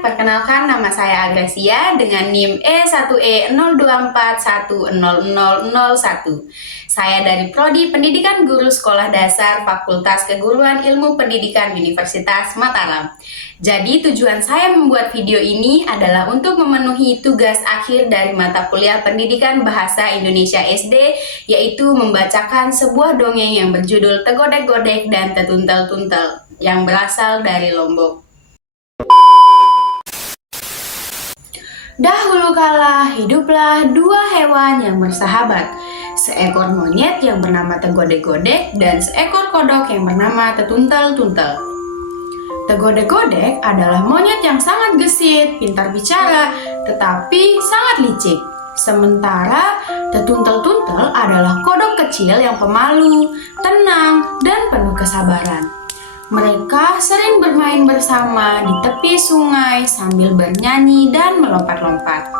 perkenalkan nama saya Agracia dengan NIM E1E02410001. Saya dari Prodi Pendidikan Guru Sekolah Dasar Fakultas Keguruan Ilmu Pendidikan Universitas Mataram. Jadi tujuan saya membuat video ini adalah untuk memenuhi tugas akhir dari mata kuliah Pendidikan Bahasa Indonesia SD, yaitu membacakan sebuah dongeng yang berjudul Tegodek-godek dan Tetuntel-tuntel yang berasal dari Lombok. Dahulu kala hiduplah dua hewan yang bersahabat, seekor monyet yang bernama Tegodek-godek dan seekor kodok yang bernama Tetuntel-tuntel. Tegodek-godek adalah monyet yang sangat gesit, pintar bicara, tetapi sangat licik. Sementara Tetuntel-tuntel adalah kodok kecil yang pemalu, tenang, dan penuh kesabaran. Mereka sering bermain bersama di tepi sungai sambil bernyanyi dan melompat-lompat.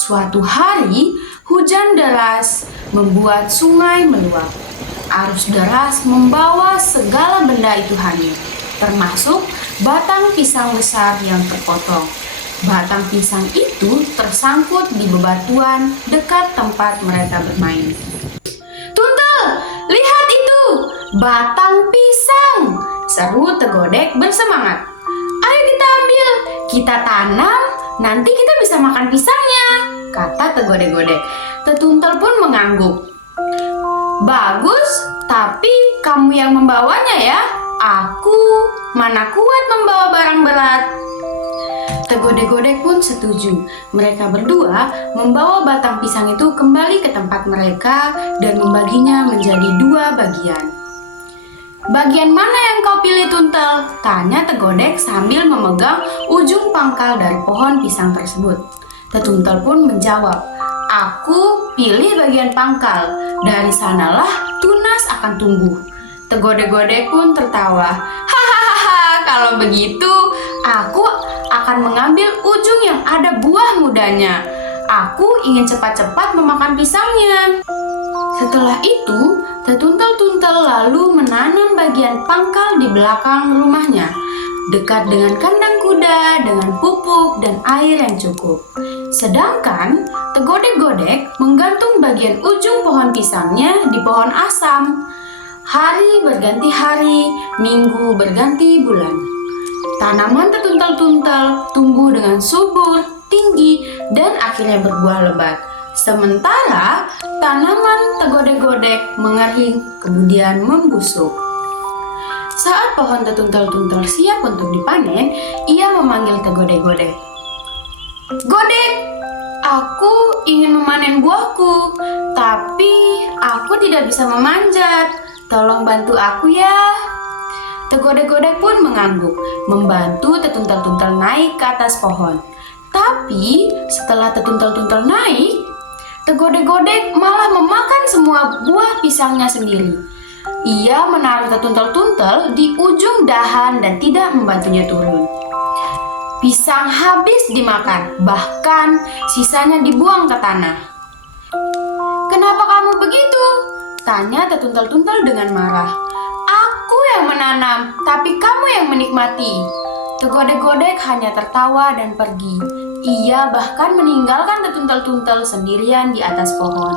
Suatu hari, hujan deras membuat sungai meluap. Arus deras membawa segala benda itu hanyut, termasuk batang pisang besar yang terpotong. Batang pisang itu tersangkut di bebatuan dekat tempat mereka bermain. "Tuntel, lihat itu! Batang pisang!" seru Tegodek bersemangat. "Ayo kita ambil, kita tanam, nanti kita bisa makan pisangnya," kata Tegodek-godek. Tetuntel pun mengangguk. "Bagus, tapi kamu yang membawanya ya. Aku mana kuat membawa barang berat." Tegodek-godek pun setuju. Mereka berdua membawa batang pisang itu kembali ke tempat mereka dan membaginya menjadi dua bagian. "Bagian mana yang kau pilih, Tuntel?" tanya Tegodek sambil memegang ujung pangkal dari pohon pisang tersebut. Tetuntel pun menjawab, "Aku pilih bagian pangkal, dari sanalah tunas akan tumbuh." Tegodek-godek pun tertawa. "Hahaha, kalau begitu aku akan mengambil ujung yang ada buah mudanya. Aku ingin cepat-cepat memakan pisangnya." Setelah itu, Tetuntel-tuntel lalu menanam bagian pangkal di belakang rumahnya, dekat dengan kandang kuda, dengan pupuk dan air yang cukup. Sedangkan Tegodek-godek menggantung bagian ujung pohon pisangnya di pohon asam. Hari berganti hari, minggu berganti bulan. Tanaman Tetuntel-tuntel tumbuh dengan subur, tinggi, dan akhirnya berbuah lebat. Sementara tanaman Tegodek-godek mengering kemudian membusuk. Saat pohon Tetuntel-tuntel siap untuk dipanen, ia memanggil Tegodek-godek. "Godek, aku ingin memanen buahku, tapi aku tidak bisa memanjat. Tolong bantu aku ya." Tegodek-godek pun mengangguk, membantu Tetuntel-tuntel naik ke atas pohon. Tapi setelah Tetuntel-tuntel naik, Tegodek-godek malah memakan semua buah pisangnya sendiri. Ia menaruh Tetuntel-tuntel di ujung dahan dan tidak membantunya turun. Pisang habis dimakan, bahkan sisanya dibuang ke tanah. "Kenapa kamu begitu?" tanya Tetuntel-tuntel dengan marah. "Aku yang menanam, tapi kamu yang menikmati." Tegodek-godek hanya tertawa dan pergi. Ia bahkan meninggalkan Tetuntel-tuntel sendirian di atas pohon.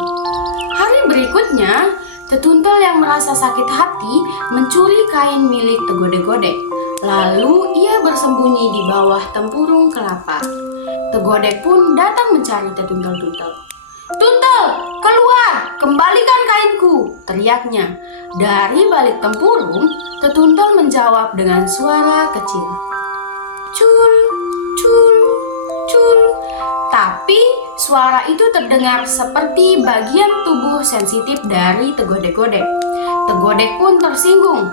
Hari berikutnya, Tetuntel yang merasa sakit hati mencuri kain milik Tegodek-godek. Lalu ia bersembunyi di bawah tempurung kelapa. Tegodek pun datang mencari Tetuntel-tuntel. "Tuntel, keluar! Kembalikan kainku!" teriaknya. Dari balik tempurung, Tetuntel menjawab dengan suara kecil. "Cul, cul, cul." Tapi suara itu terdengar seperti bagian tubuh sensitif dari Tegodek-godek. Tegodek pun tersinggung.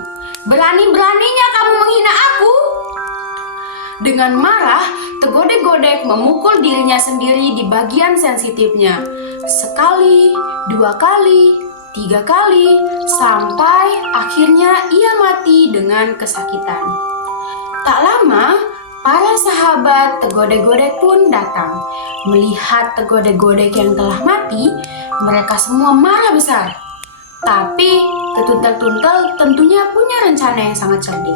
"Berani-beraninya kamu menghina aku?" Dengan marah, Tegodek-godek memukul dirinya sendiri di bagian sensitifnya. Sekali, dua kali, tiga kali, sampai akhirnya ia mati dengan kesakitan. Tak lama, para sahabat Tegodek-godek pun datang. Melihat Tegodek-godek yang telah mati, mereka semua marah besar. Tapi Tetuntel-tuntel tentunya punya rencana yang sangat cerdik.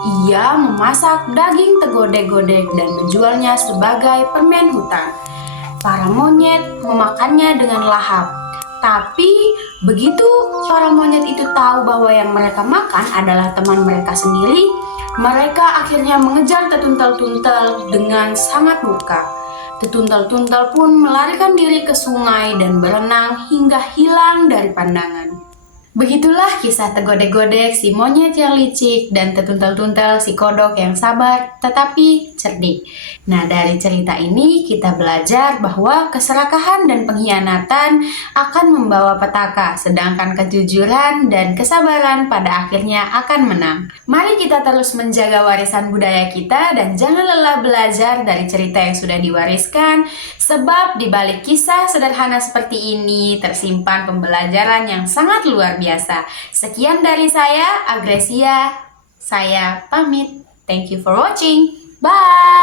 Ia memasak daging tegodek-godek dan menjualnya sebagai permen hutan. Para monyet memakannya dengan lahap. Tapi begitu para monyet itu tahu bahwa yang mereka makan adalah teman mereka sendiri, mereka akhirnya mengejar tetuntel-tuntel dengan sangat murka. Tetuntel-tuntel pun melarikan diri ke sungai dan berenang hingga hilang dari pandangan. Begitulah kisah tegodek-godek si monyet yang licik dan tetuntel-tuntel si kodok yang sabar tetapi cerdik. Nah, dari cerita ini kita belajar bahwa keserakahan dan pengkhianatan akan membawa petaka, sedangkan kejujuran dan kesabaran pada akhirnya akan menang. Mari kita terus menjaga warisan budaya kita dan jangan lelah belajar dari cerita yang sudah diwariskan, sebab di balik kisah sederhana seperti ini tersimpan pembelajaran yang sangat luar biasa. Sekian dari saya, Agresia. Saya pamit. Thank you for watching. Bye!